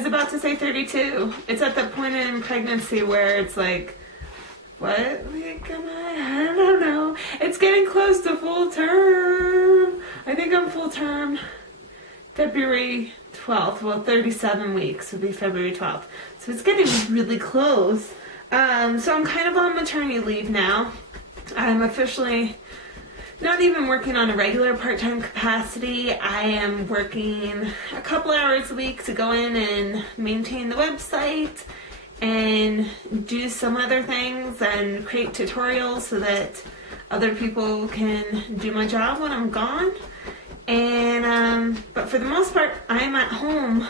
was about to say 32. It's at the point in pregnancy where it's like, what week am I? I don't know. It's getting close to full term. I think I'm full term February 12th. Well, 37 weeks would be February 12th. So it's getting really close. So I'm kind of on maternity leave now. I'm officially not even working on a regular part-time capacity. I am working a couple hours a week to go in and maintain the website and do some other things and create tutorials so that other people can do my job when I'm gone. And but for the most part, I'm at home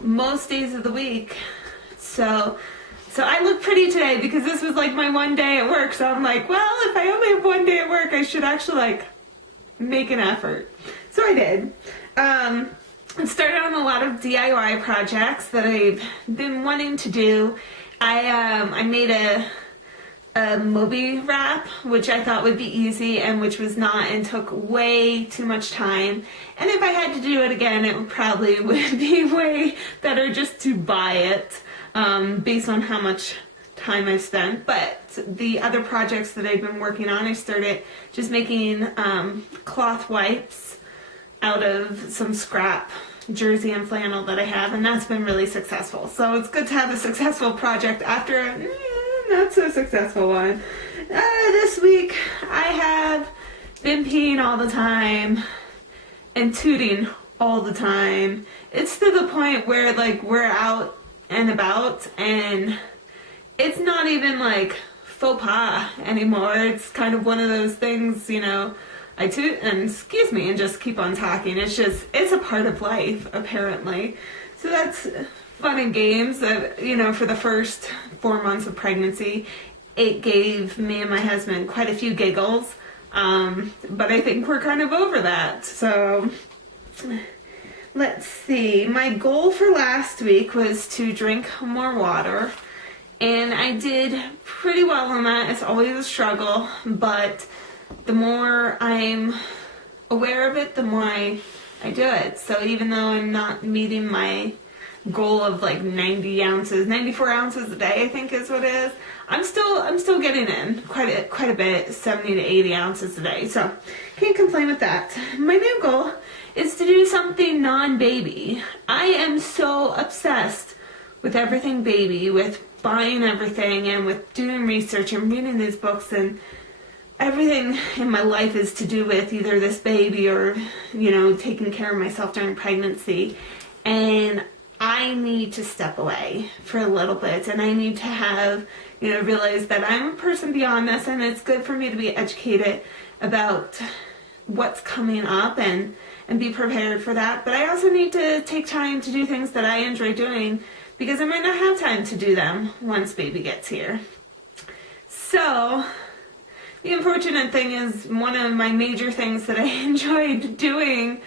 most days of the week. So I look pretty today because this was like my one day at work. So I'm like, well, if I only have one day at work, I should actually like make an effort. So I did. I started on a lot of DIY projects that I've been wanting to do. I made a Moby wrap, which I thought would be easy and which was not, and took way too much time. And if I had to do it again, it would probably be way better just to buy it, based on how much time I spent. But the other projects that I've been working on, I started just making cloth wipes out of some scrap jersey and flannel that I have, and that's been really successful. So it's good to have a successful project after a not so successful one. This week I have been peeing all the time and tooting all the time. It's to the point where like we're out and about and it's not even like faux pas anymore. It's kind of one of those things, you know, I toot and excuse me and just keep on talking. It's a part of life, apparently. So that's fun and games. You know, for the first 4 months of pregnancy, it gave me and my husband quite a few giggles. But I think we're kind of over that. So let's see. My goal for last week was to drink more water. And I did pretty well on that. It's always a struggle, but the more I'm aware of it, the more I do it. So even though I'm not meeting my goal of like 94 ounces a day, I think is what it is, I'm still getting in quite a bit, 70 to 80 ounces a day. So can't complain with that. My new goal is to do something non-baby. I am so obsessed with everything baby, with buying everything and with doing research and reading these books, and everything in my life is to do with either this baby or, you know, taking care of myself during pregnancy. And I need to step away for a little bit, and I need to have, you know, realize that I'm a person beyond this, and it's good for me to be educated about what's coming up and be prepared for that. But I also need to take time to do things that I enjoy doing because I might not have time to do them once baby gets here. So the unfortunate thing is one of my major things that I enjoyed doing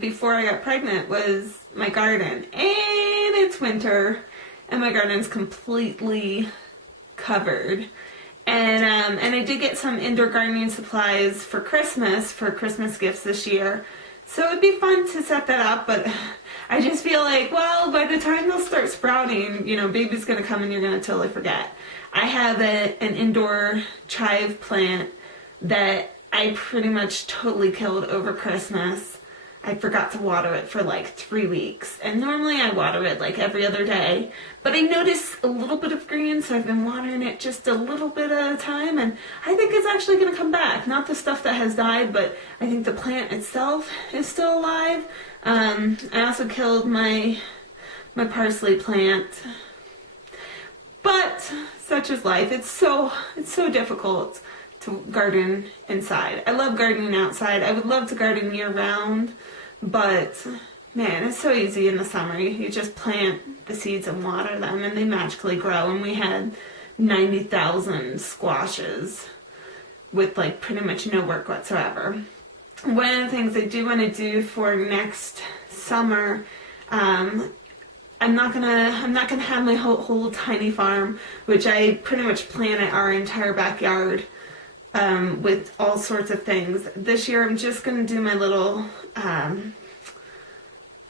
before I got pregnant was my garden. And it's winter and my garden's completely covered. And I did get some indoor gardening supplies for Christmas gifts this year. So it'd be fun to set that up, but I just feel like, well, by the time they'll start sprouting, you know, baby's gonna come and you're gonna totally forget. I have an indoor chive plant that I pretty much totally killed over Christmas. I forgot to water it for like 3 weeks, and normally I water it like every other day, but I noticed a little bit of green, so I've been watering it just a little bit at a time, and I think it's actually going to come back. Not the stuff that has died, but I think the plant itself is still alive. I also killed my parsley plant, but such is life. It's so difficult to garden inside. I love gardening outside. I would love to garden year round, but man, it's so easy in the summer. You just plant the seeds and water them and they magically grow. And we had 90,000 squashes with like pretty much no work whatsoever. One of the things I do want to do for next summer, I'm not gonna have my whole tiny farm, which I pretty much planted our entire backyard with all sorts of things. This year I'm just gonna do my little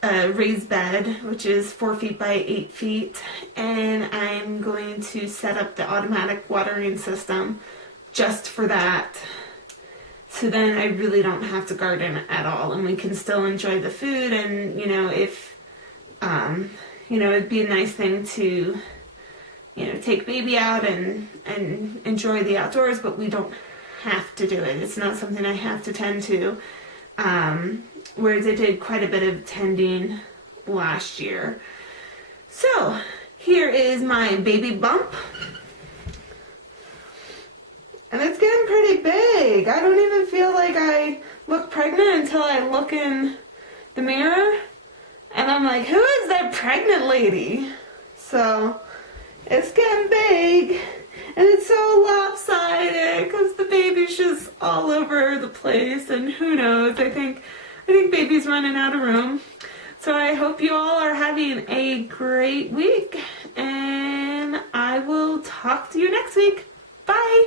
a raised bed, which is 4 feet by 8 feet, and I'm going to set up the automatic watering system just for that. So then I really don't have to garden at all, and we can still enjoy the food. And if it'd be a nice thing to take baby out and enjoy the outdoors, but we don't have to do it. It's not something I have to tend to. Whereas I did quite a bit of tending last year. So here is my baby bump. And it's getting pretty big. I don't even feel like I look pregnant until I look in the mirror. And I'm like, who is that pregnant lady? So it's getting big. And it's so lopsided because the baby's just all over the place. And who knows, I think baby's running out of room. So I hope you all are having a great week. And I will talk to you next week. Bye.